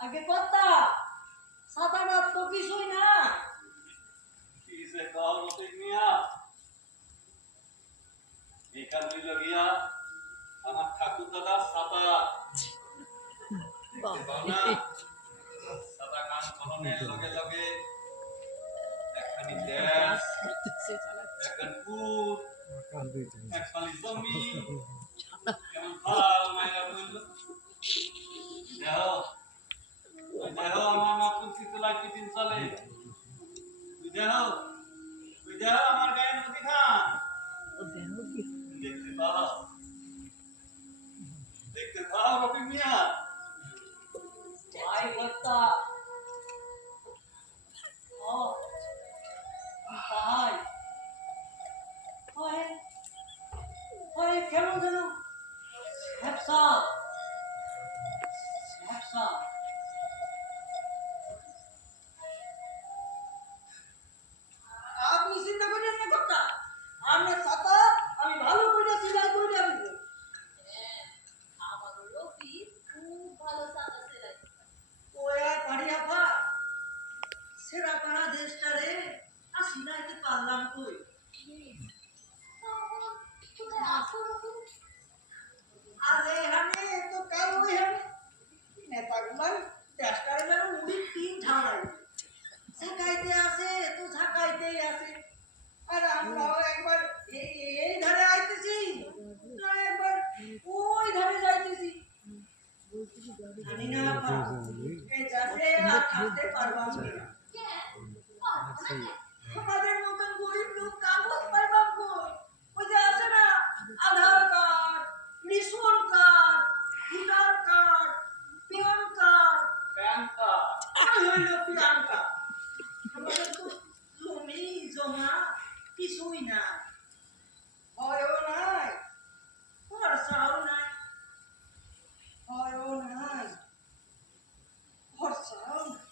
আগে কথা সাতাটা তো কিছুই না কিসে কও রফিক মিয়া এখান হইল গিয়া আমার ঠাকুর দাদা সাতা সাতা কান কলনের লগে লগে একখানি দেশ একখান পুর একখানি জমি কেমন ভাল মায়া বলল দেখো আমার মাতুল শীতলা কি দিন চলে দেখো আমার গায়ে নদী খান দেখতে পাও রফিক মিয়া ভাই কথা ও ভাই ওই ওই কেমন যেন হ্যাপসা হ্যাপসা আপনি চিন্তা করেন না কথা আমি সাতা আমি ভালো করে সিলাই করে দেব আমার রফি খুব ভালো সাদা সেলাই ওয়া পাড়িয়া পা সেরা পাড়া দেশটা রে আর সিলাইতে পারলাম কই আরে হানে তো কাল ওই হানে নেতাগুলার দেশটারে যেন মুড়ি তিন ঠাড়াই ঝাঁকাইতে আসে তো ঝাঁকাইতেই আসে আর আমরাও একবার এই ধারে আইতেছি না একবার ওই ধারে যাইতেছি জানি না এই যাতে আর থাকতে পারবাম না আমাদের মতন গরিব লোক কাগজ পাইবাম কই ওই যে আছে না Aadhaar card ration card voter card PAN card হইল প্যান কার্ড আমাদের তো জমি জমা কিছুই না হয়ও নাই খরচাও নাই হয়ও নাই খরচাও নাই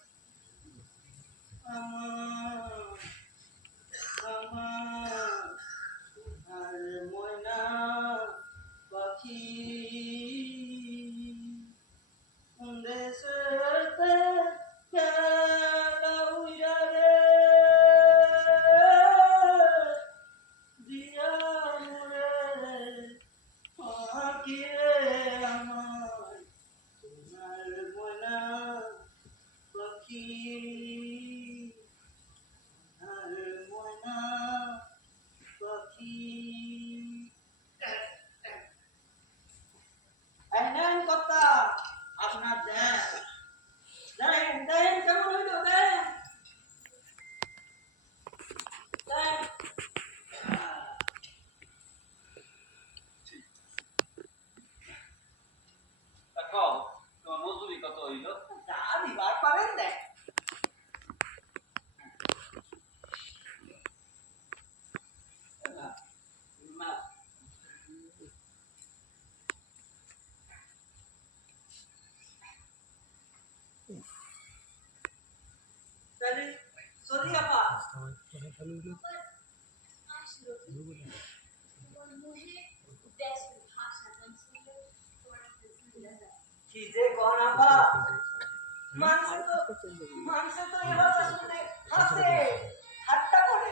আর ময়না পাখি দেশেতে খেলা উইরা রে দিয়া মোরে তাহলে সরি আপা पर आश्रो और मुझे देश भाषा संस्कृत थोड़ा सा কি যে কোন আপা মানছে তো এ ভাষা শুনে হাসে ঠাট্টা করে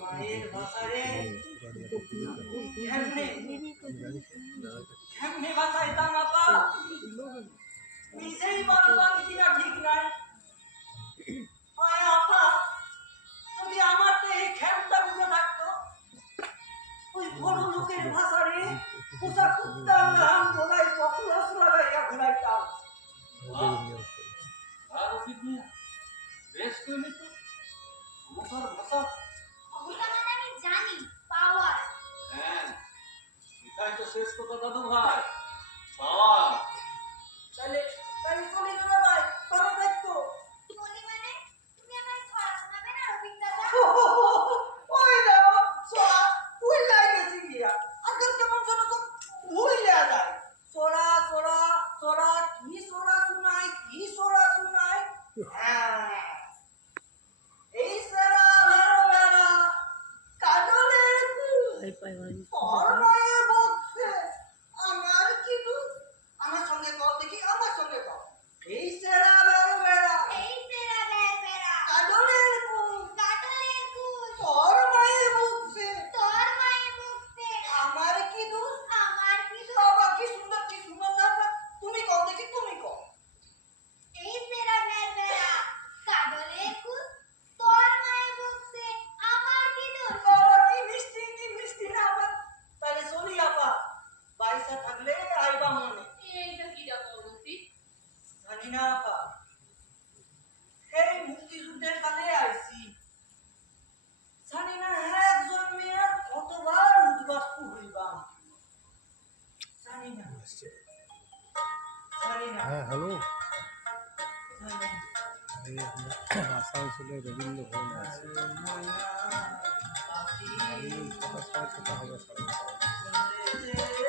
মায়ের ভাষা রে কেমনে ভাষাইতাম আপা নিজেই বলবাম কিনা ঠিক নাই হয় আপা যদি আমার তো এই খেমটা গুলো থাকতো ওই বড় লোকের ভাষা রে পোষা কুত্তার নাম গলায় পপুলাস লাগাইয়া ঘুরাইতাম আর রফিক মিয়া বেশ কইলি তো আমার ভাষা ওটা মানে আমি জানি পাওয়ার হ্যাঁ এটাই তো শেষ কথা দাদু ভাই বাবা তাহলে তাহলে চলে যাবে ভাই ভালো থাকতো বলি মানে তুমি আমার ছড়া শোনাবে না রবীন দাদা ওই দাও সোয়া ভুল লাগেছি গিয়া আজকাল কেমন যেন তো ভুল যায় সোরা সোরা সোরা কি সোরা শোনায় হ্যাঁ এই সারা মেরা কাজলের তোর মায়ের বক্সে আমার কি দোষ আমার সঙ্গে কর দেখি আমার সঙ্গে কর এই সারা মেরা এই তেরা বেরা কাজলের কুল কাটলের কুল তোর মায়ের বক্সে তোর মায়ের মুখতে আমার কি দোষ আমার কি বাবা কি সুন্দর না তুমি কর দেখি তুমি কর এই তেরা বেরা কাটলের কুল তোর মায়ের মুখতে আমার কি দোষ বাবা কি মিষ্টি না আবার তাহলে সরি আপা পয়সা থাকলে আইবা মনে এইটা কিটা করবি জানি না আপা এই মুক্তিযুদ্ধের কালে আইছি জানি না একজন মেয়ের কতবার উদ্বাস্তু হইবা জানি না হ্যাঁ হ্যালো জানি না। এই আমরা আসানসোলের রবীন্দ্র ভবনে আছি ময়না পাখি ছটা সাড়ে ছটা হবে সাড়ে ছটা। বলে যে